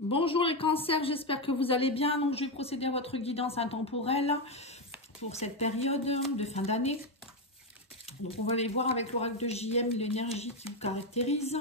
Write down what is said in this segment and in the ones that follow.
Bonjour les cancers, j'espère que vous allez bien. Donc je vais procéder à votre guidance intemporelle pour cette période de fin d'année. Donc on va aller voir avec l'oracle de JM l'énergie qui vous caractérise.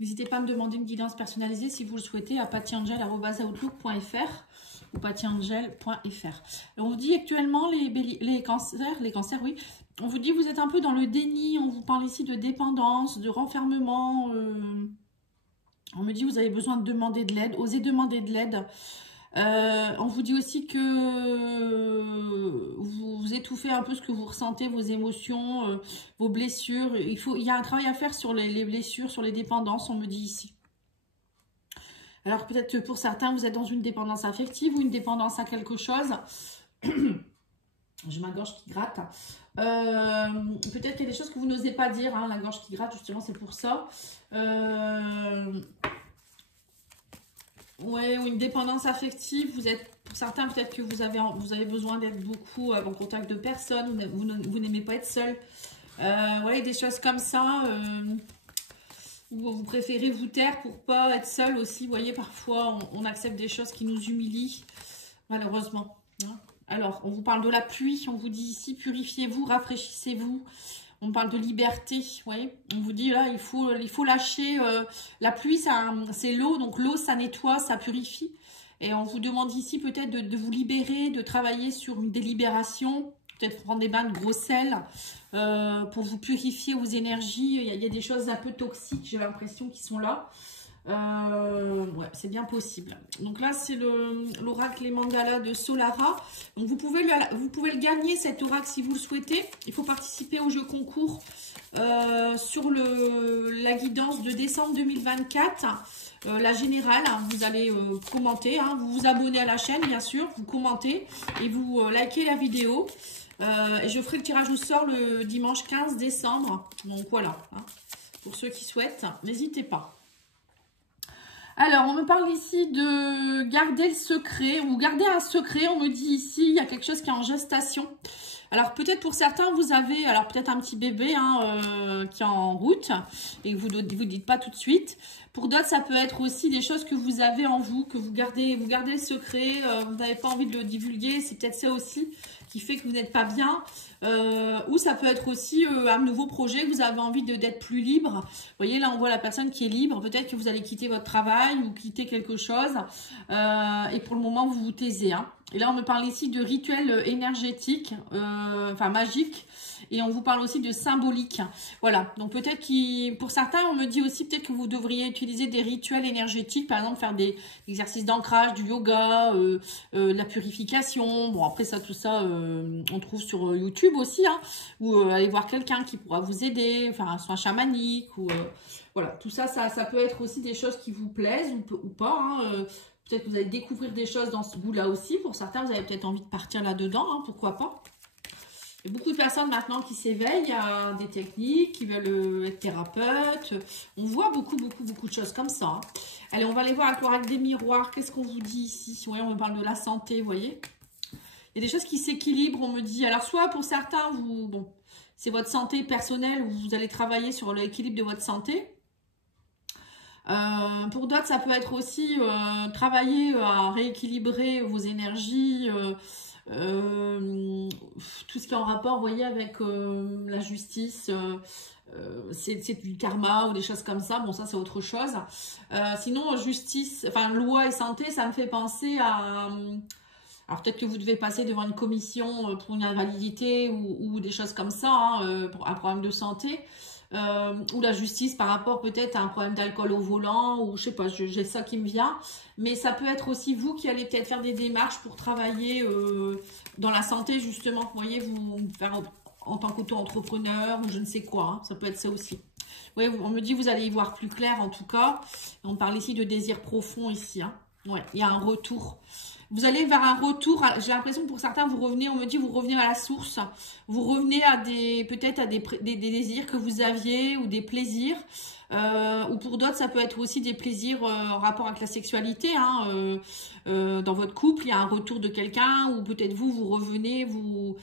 N'hésitez pas à me demander une guidance personnalisée si vous le souhaitez à pattyangel@outlook.fr ou pattyangel.fr. On vous dit actuellement les cancers, oui. On vous dit que vous êtes un peu dans le déni, on vous parle ici de dépendance, de renfermement. On me dit que vous avez besoin de demander de l'aide, osez demander de l'aide. On vous dit aussi que vous étouffez un peu ce que vous ressentez, vos émotions, vos blessures. Il y a un travail à faire sur les blessures, sur les dépendances, on me dit ici. Alors peut-être que pour certains, vous êtes dans une dépendance affective ou une dépendance à quelque chose. J'ai ma gorge qui gratte. Peut-être qu'il y a des choses que vous n'osez pas dire. Hein, la gorge qui gratte, justement, c'est pour ça. Ouais, ou une dépendance affective. Vous êtes, pour certains, peut-être que vous avez besoin d'être beaucoup en contact de personnes. Vous n'aimez pas être seul. Ouais, des choses comme ça. Vous préférez vous taire pour pas être seul aussi. Vous voyez, parfois, on accepte des choses qui nous humilient, malheureusement. Hein. Alors, on vous parle de la pluie, on vous dit ici, purifiez-vous, rafraîchissez-vous. On parle de liberté, vous voyez. On vous dit là, il faut lâcher. La pluie, c'est l'eau, donc l'eau, ça nettoie, ça purifie. Et on vous demande ici peut-être de vous libérer, de travailler sur une délibération, peut-être prendre des bains de gros sel pour vous purifier vos énergies. Il y a des choses un peu toxiques, j'ai l'impression, qui sont là. Ouais, c'est bien possible. Donc là, c'est l'oracle les mandalas de Solara. Donc vous pouvez le gagner, cet oracle, si vous le souhaitez. Il faut participer au jeu concours sur la guidance de décembre 2024. La générale, hein, vous allez commenter, hein, vous vous abonnez à la chaîne, bien sûr, vous commentez et vous likez la vidéo. Et je ferai le tirage au sort le dimanche 15 décembre. Donc voilà, hein, pour ceux qui souhaitent, n'hésitez pas. Alors, on me parle ici de garder le secret ou garder un secret. On me dit ici, il y a quelque chose qui est en gestation. Alors, peut-être pour certains, vous avez peut-être un petit bébé hein, qui est en route et que vous dites pas tout de suite. Pour d'autres, ça peut être aussi des choses que vous avez en vous, que vous gardez le secret, vous n'avez pas envie de le divulguer. C'est peut-être ça aussi qui fait que vous n'êtes pas bien. Ou ça peut être aussi un nouveau projet, que vous avez envie d'être plus libre. Vous voyez, là, on voit la personne qui est libre. Peut-être que vous allez quitter votre travail ou quitter quelque chose. Et pour le moment, vous vous taisez. Hein. Et là, on me parle ici de rituels énergétiques, enfin magiques. Et on vous parle aussi de symbolique. Voilà. Donc peut-être pour certains, on me dit aussi peut-être que vous devriez utiliser des rituels énergétiques. Par exemple, faire des exercices d'ancrage, du yoga, de la purification. Bon, après ça, tout ça, on trouve sur YouTube aussi. Hein, ou aller voir quelqu'un qui pourra vous aider, faire un soin chamanique. Ou voilà. Tout ça, ça peut être aussi des choses qui vous plaisent ou pas. Hein, peut-être que vous allez découvrir des choses dans ce goût-là aussi. Pour certains, vous avez peut-être envie de partir là-dedans. Hein, pourquoi pas. Il y a beaucoup de personnes maintenant qui s'éveillent à des techniques, qui veulent être thérapeutes. On voit beaucoup de choses comme ça. Hein. Allez, on va aller voir avec l'oracle des miroirs. Qu'est-ce qu'on vous dit ici? Oui, on me parle de la santé, vous voyez. Il y a des choses qui s'équilibrent, on me dit. Alors, soit pour certains, c'est votre santé personnelle où vous allez travailler sur l'équilibre de votre santé. Pour d'autres, ça peut être aussi travailler à rééquilibrer vos énergies, tout ce qui est en rapport, vous voyez, avec la justice, c'est du karma ou des choses comme ça. Bon, ça, c'est autre chose. Sinon, justice, enfin, loi et santé, ça me fait penser à... alors, peut-être que vous devez passer devant une commission pour une invalidité ou des choses comme ça, hein, pour un problème de santé. Ou la justice par rapport peut-être à un problème d'alcool au volant, ou je sais pas, j'ai ça qui me vient. Mais ça peut être aussi vous qui allez peut-être faire des démarches pour travailler dans la santé, justement. Vous voyez, vous faire en tant qu'auto-entrepreneur ou je ne sais quoi. Hein, ça peut être ça aussi. Oui, on me dit vous allez y voir plus clair en tout cas. On parle ici de désir profond ici. Hein. Ouais, il y a un retour. Vous allez vers un retour, j'ai l'impression que pour certains, vous revenez, on me dit, vous revenez à la source. Vous revenez à peut-être à des désirs que vous aviez ou des plaisirs. Ou pour d'autres, ça peut être aussi des plaisirs en rapport avec la sexualité. Hein, dans votre couple, il y a un retour de quelqu'un ou peut-être vous revenez, vous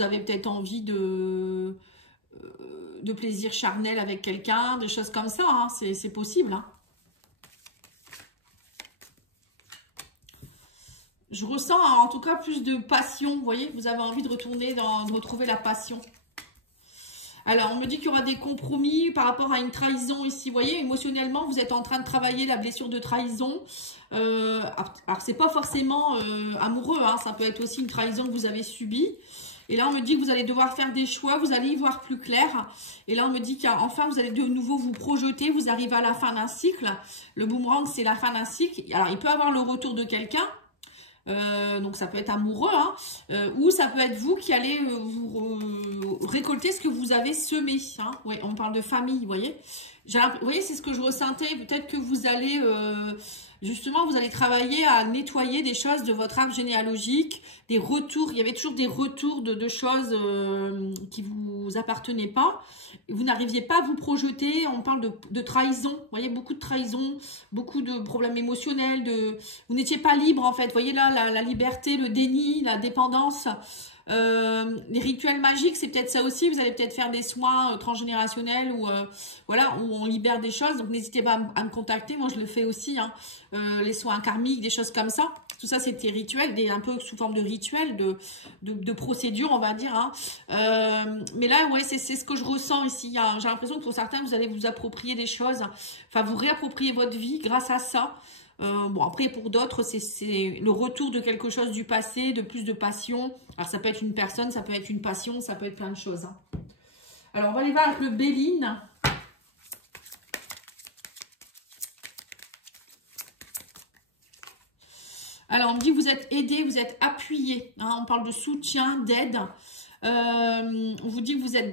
avez peut-être envie de plaisir charnel avec quelqu'un, des choses comme ça. Hein, c'est possible. Hein. Je ressens en tout cas plus de passion, vous voyez, vous avez envie de retourner, de retrouver la passion. Alors, on me dit qu'il y aura des compromis par rapport à une trahison ici. Vous voyez, émotionnellement, vous êtes en train de travailler la blessure de trahison. Alors, c'est pas forcément amoureux, hein, ça peut être aussi une trahison que vous avez subie. Et là, on me dit que vous allez devoir faire des choix, vous allez y voir plus clair. Et là, on me dit qu'enfin, vous allez de nouveau vous projeter, vous arrivez à la fin d'un cycle. Le boomerang, c'est la fin d'un cycle. Alors, il peut avoir le retour de quelqu'un. Donc ça peut être amoureux, hein, ou ça peut être vous qui allez vous récolter ce que vous avez semé. Hein. Ouais, on parle de famille, vous voyez. Vous voyez, c'est ce que je ressentais. Peut-être que vous allez, justement, vous allez travailler à nettoyer des choses de votre arbre généalogique, des retours. Il y avait toujours des retours de choses qui vous appartenaient pas. Vous n'arriviez pas à vous projeter. On parle de trahison. Vous voyez, beaucoup de trahison, beaucoup de problèmes émotionnels. Vous n'étiez pas libre, en fait. Vous voyez là, la liberté, le déni, la dépendance. Les rituels magiques, c'est peut-être ça aussi. Vous allez peut-être faire des soins transgénérationnels ou voilà, où on libère des choses. Donc n'hésitez pas à me contacter. Moi, je le fais aussi. Hein. Les soins karmiques, des choses comme ça. Tout ça, c'est des rituels, un peu sous forme de rituels, de procédures, on va dire. Hein. Mais là, ouais, c'est ce que je ressens ici. J'ai l'impression que pour certains, vous allez vous approprier des choses. Enfin, vous réapproprier votre vie grâce à ça. Bon, après, pour d'autres, c'est le retour de quelque chose du passé, de plus de passion. Alors, ça peut être une personne, ça peut être une passion, ça peut être plein de choses. Hein. Alors, on va aller voir avec le Béline. Alors, on me dit que vous êtes aidé, vous êtes appuyé. Hein, on parle de soutien, d'aide. On vous dit que vous avez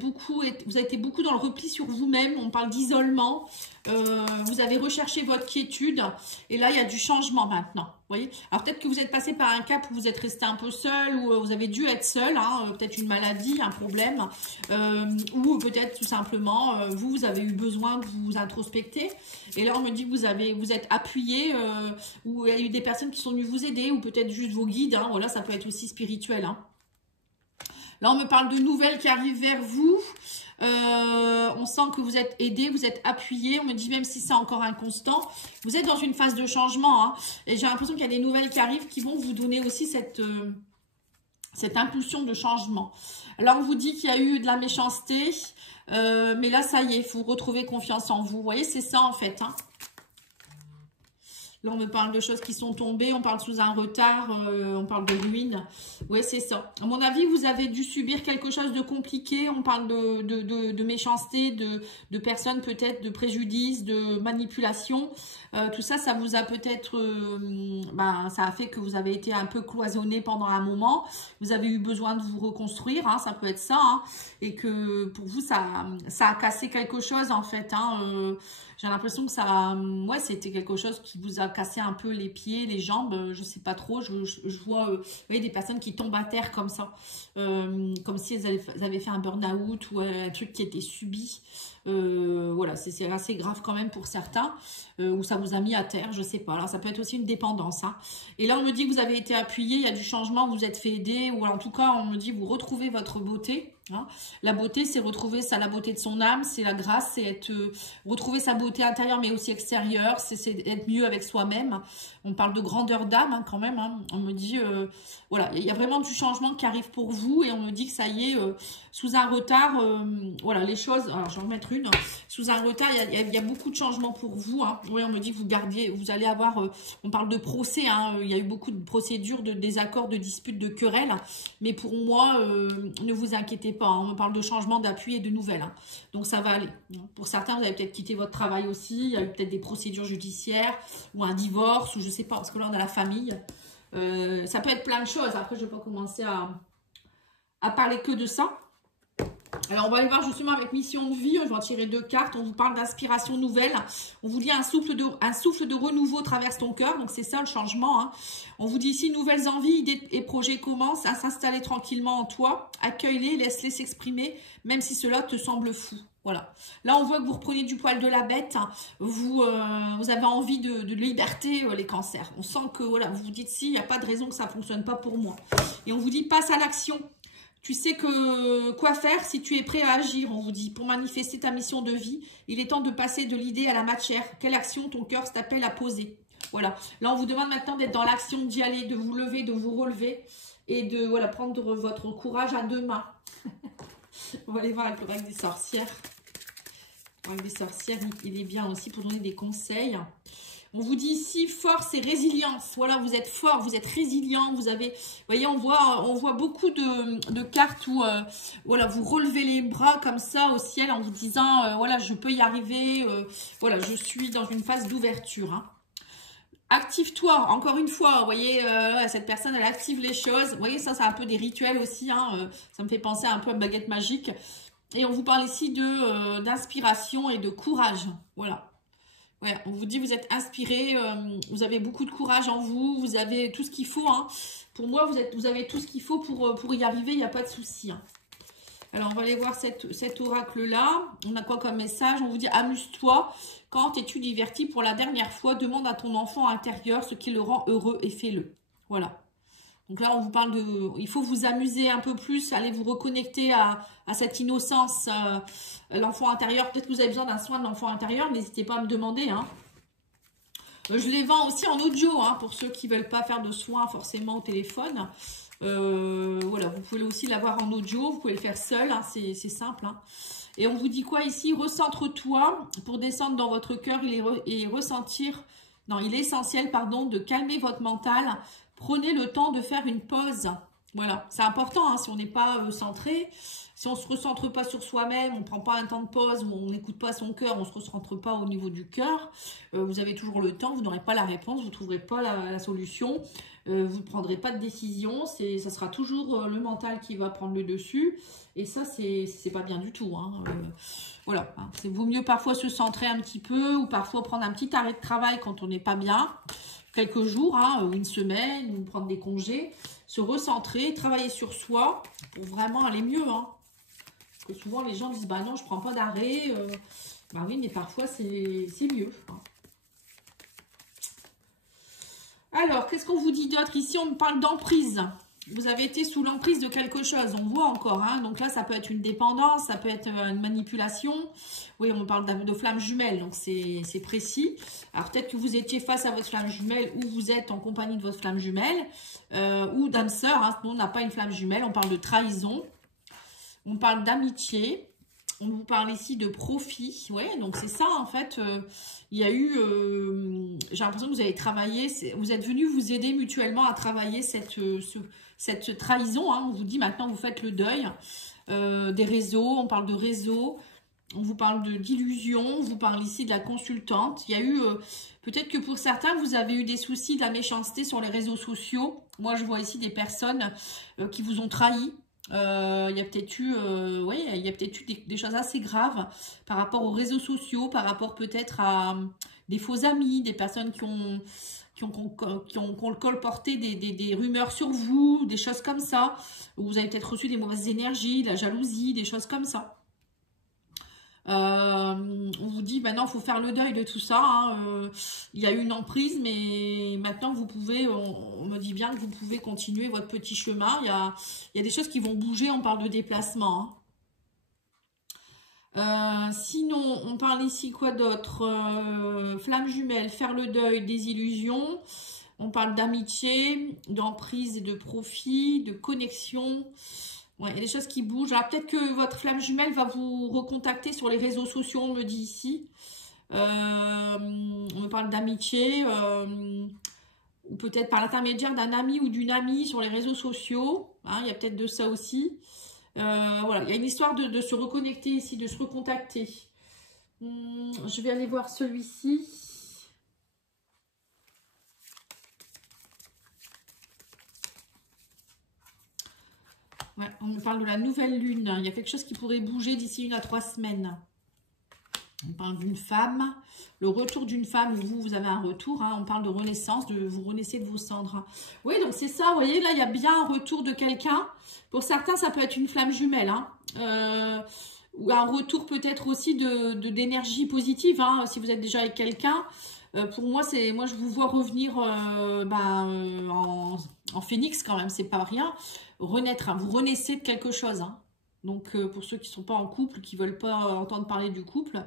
été beaucoup dans le repli sur vous-même. On parle d'isolement. Vous avez recherché votre quiétude. Et là, il y a du changement maintenant. Vous voyez? Alors, peut-être que vous êtes passé par un cap où vous êtes resté un peu seul, ou vous avez dû être seul. Hein, peut-être une maladie, un problème. Ou peut-être tout simplement, vous avez eu besoin de vous introspecter. Et là, on me dit que vous êtes appuyé, ou il y a eu des personnes qui sont venues vous aider, ou peut-être juste vos guides. Hein, voilà, ça peut être aussi spirituel. Hein. Là, on me parle de nouvelles qui arrivent vers vous. On sent que vous êtes aidé, vous êtes appuyé. On me dit même si c'est encore inconstant, vous êtes dans une phase de changement. Hein, et j'ai l'impression qu'il y a des nouvelles qui arrivent qui vont vous donner aussi cette impulsion de changement. Alors, on vous dit qu'il y a eu de la méchanceté. Mais là, ça y est, vous retrouvez confiance en vous. Vous voyez, c'est ça en fait. Hein. Là, on me parle de choses qui sont tombées, on parle sous un retard, on parle de ruine. Oui, c'est ça. À mon avis, vous avez dû subir quelque chose de compliqué. On parle de méchanceté, de personnes peut-être, de préjudice, de manipulation. Tout ça, ça vous a peut-être... ça a fait que vous avez été un peu cloisonné pendant un moment. Vous avez eu besoin de vous reconstruire, hein, ça peut être ça. Hein, et que pour vous, ça a cassé quelque chose en fait. Hein, j'ai l'impression que ça, ouais, c'était quelque chose qui vous a cassé un peu les pieds, les jambes, je sais pas trop. Je vois, vous voyez, des personnes qui tombent à terre comme ça, comme si elles avaient fait un burn-out ou un truc qui était subi. Voilà, c'est assez grave quand même pour certains, ou ça vous a mis à terre, je sais pas. Alors ça peut être aussi une dépendance. Hein. Et là, on me dit que vous avez été appuyé, il y a du changement, vous êtes fait aider, ou en tout cas, on me dit que vous retrouvez votre beauté. Hein. La beauté, c'est retrouver la beauté de son âme, c'est la grâce, c'est retrouver sa beauté intérieure mais aussi extérieure, c'est être mieux avec soi-même. On parle de grandeur d'âme hein, quand même. Hein. On me dit, voilà, il y a vraiment du changement qui arrive pour vous et on me dit que ça y est, sous un retard, voilà, les choses, alors je vais en remettre une, sous un retard, il y a beaucoup de changements pour vous. Hein. Oui, on me dit que vous allez avoir, on parle de procès, hein, il y a eu beaucoup de procédures, de désaccords, de disputes, de querelles, mais pour moi, ne vous inquiétez pas, hein, on me parle de changement, d'appui et de nouvelles. Hein. Donc ça va aller. Pour certains, vous avez peut-être quitté votre travail aussi, il y a eu peut-être des procédures judiciaires, ou un divorce, ou je sais pas, parce que là on a la famille. Ça peut être plein de choses. Après, je ne vais pas commencer à parler que de ça. Alors, on va aller voir justement avec mission de vie. Je vais en tirer 2 cartes. On vous parle d'inspiration nouvelle. On vous dit un souffle de renouveau traverse ton cœur. Donc, c'est ça le changement. Hein. On vous dit ici, nouvelles envies, idées et projets commencent à s'installer tranquillement en toi. Accueille-les, laisse-les s'exprimer, même si cela te semble fou. Voilà. Là, on voit que vous reprenez du poil de la bête. Vous avez envie de liberté, les cancers. On sent que, voilà, vous vous dites, si, il n'y a pas de raison que ça ne fonctionne pas pour moi. Et on vous dit, passe à l'action. Tu sais quoi faire si tu es prêt à agir, on vous dit. Pour manifester ta mission de vie, il est temps de passer de l'idée à la matière. Quelle action ton cœur t'appelle à poser? Voilà. Là, on vous demande maintenant d'être dans l'action, d'y aller, de vous lever, de vous relever et de voilà, prendre votre courage à deux mains. On va aller voir avec le règle des sorcières. Le règle des sorcières, il est bien aussi pour donner des conseils. On vous dit ici force et résilience. Voilà, vous êtes fort, vous êtes résilient. Vous avez, vous voyez, on voit beaucoup de cartes où voilà, vous relevez les bras comme ça au ciel en vous disant voilà, je peux y arriver. Voilà, je suis dans une phase d'ouverture. Hein. Active-toi, encore une fois, vous voyez, cette personne, elle active les choses. Vous voyez, ça, c'est un peu des rituels aussi. Hein, ça me fait penser un peu à une baguette magique. Et on vous parle ici d'inspiration et de courage. Voilà. Ouais, on vous dit vous êtes inspiré, vous avez beaucoup de courage en vous, vous avez tout ce qu'il faut. Hein. Pour moi, vous avez tout ce qu'il faut pour y arriver, il n'y a pas de souci. Hein. Alors, on va aller voir cet oracle-là. On a quoi comme message? On vous dit amuse-toi. Quand es-tu diverti pour la dernière fois? Demande à ton enfant intérieur ce qui le rend heureux et fais-le. Voilà. Donc là, on vous parle de... Il faut vous amuser un peu plus, allez vous reconnecter à cette innocence, l'enfant intérieur. Peut-être que vous avez besoin d'un soin de l'enfant intérieur, n'hésitez pas à me demander. Hein. Je les vends aussi en audio, hein, pour ceux qui ne veulent pas faire de soins forcément au téléphone. Voilà, vous pouvez aussi l'avoir en audio, vous pouvez le faire seul, hein, c'est simple. Hein. Et on vous dit quoi ici? Recentre-toi pour descendre dans votre cœur et ressentir... Non, il est essentiel, pardon, de calmer votre mental. Prenez le temps de faire une pause. Voilà, c'est important, hein, si on n'est pas centré, si on ne se recentre pas sur soi-même, on ne prend pas un temps de pause, ou on n'écoute pas son cœur, on ne se recentre pas au niveau du cœur, vous avez toujours le temps, vous n'aurez pas la réponse, vous ne trouverez pas la solution, vous ne prendrez pas de décision, ça sera toujours le mental qui va prendre le dessus, et ça, c'est pas bien du tout. Hein. Voilà, hein, c'est vaut mieux parfois se centrer un petit peu, ou parfois prendre un petit arrêt de travail quand on n'est pas bien, quelques jours, hein, ou une semaine, ou prendre des congés, se recentrer, travailler sur soi pour vraiment aller mieux. Hein. Parce que souvent les gens disent bah non, je prends pas d'arrêt. Bah oui, mais parfois c'est mieux. Hein. Alors, qu'est-ce qu'on vous dit d'autre? Ici, on me parle d'emprise. Vous avez été sous l'emprise de quelque chose, on voit encore. Hein. Donc là, ça peut être une dépendance, ça peut être une manipulation. Oui, on parle de flamme jumelle, donc c'est précis. Alors peut-être que vous étiez face à votre flamme jumelle ou vous êtes en compagnie de votre flamme jumelle ou d'âme sœur. Hein. Nous, on n'a pas une flamme jumelle, on parle de trahison. On parle d'amitié. On vous parle ici de profit. Ouais, donc c'est ça en fait. Il y a eu, j'ai l'impression que vous avez travaillé, vous êtes venus vous aider mutuellement à travailler cette trahison. Hein. On vous dit maintenant vous faites le deuil des réseaux. On parle de réseaux. On vous parle d'illusion. On vous parle ici de la consultante. Il y a eu, peut-être que pour certains, vous avez eu des soucis de la méchanceté sur les réseaux sociaux. Moi, je vois ici des personnes qui vous ont trahi. Il y a peut-être eu, il y a peut-être eu des choses assez graves par rapport aux réseaux sociaux, par rapport peut-être à des faux amis, des personnes qui ont colporté des rumeurs sur vous, des choses comme ça. Vous avez peut-être reçu des mauvaises énergies, la jalousie, des choses comme ça. On vous dit maintenant il faut faire le deuil de tout ça. Hein. Il y a eu une emprise, mais maintenant vous pouvez, on me dit bien que vous pouvez continuer votre petit chemin. Il y a des choses qui vont bouger, on parle de déplacement. Hein. Sinon, on parle ici quoi d'autre? Flamme jumelle, faire le deuil, des illusions. On parle d'amitié, d'emprise et de profit, de connexion. Ouais, il y a des choses qui bougent. Alors peut-être que votre flamme jumelle va vous recontacter sur les réseaux sociaux, on me dit ici. On me parle d'amitié, ou peut-être par l'intermédiaire d'un ami ou d'une amie sur les réseaux sociaux. Hein, il y a peut-être de ça aussi. Voilà, il y a une histoire de se reconnecter ici, de se recontacter. Je vais aller voir celui-ci. Ouais, on me parle de la nouvelle lune. Il y a quelque chose qui pourrait bouger d'ici 1 à 3 semaines. On parle d'une femme, le retour d'une femme, vous avez un retour. Hein, on parle de renaissance, de vous renaissez de vos cendres. Oui, donc c'est ça, vous voyez, là, il y a bien un retour de quelqu'un. Pour certains, ça peut être une flamme jumelle. Hein, ou un retour peut-être aussi d'énergie positive. Hein, si vous êtes déjà avec quelqu'un. Pour moi, je vous vois revenir en phénix quand même, c'est pas rien. Renaître, hein, vous renaissez de quelque chose. Hein. Donc, pour ceux qui ne sont pas en couple, qui ne veulent pas entendre parler du couple,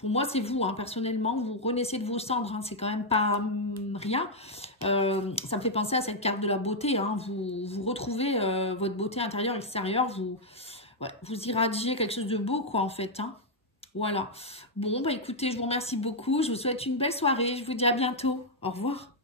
Pour moi, c'est vous, hein, personnellement, vous renaissez de vos cendres, hein, c'est quand même pas rien. Ça me fait penser à cette carte de la beauté, hein, vous retrouvez votre beauté intérieure, extérieure, vous irradiez quelque chose de beau, quoi, en fait, hein. Voilà. Bon, bah écoutez, je vous remercie beaucoup, je vous souhaite une belle soirée, je vous dis à bientôt. Au revoir.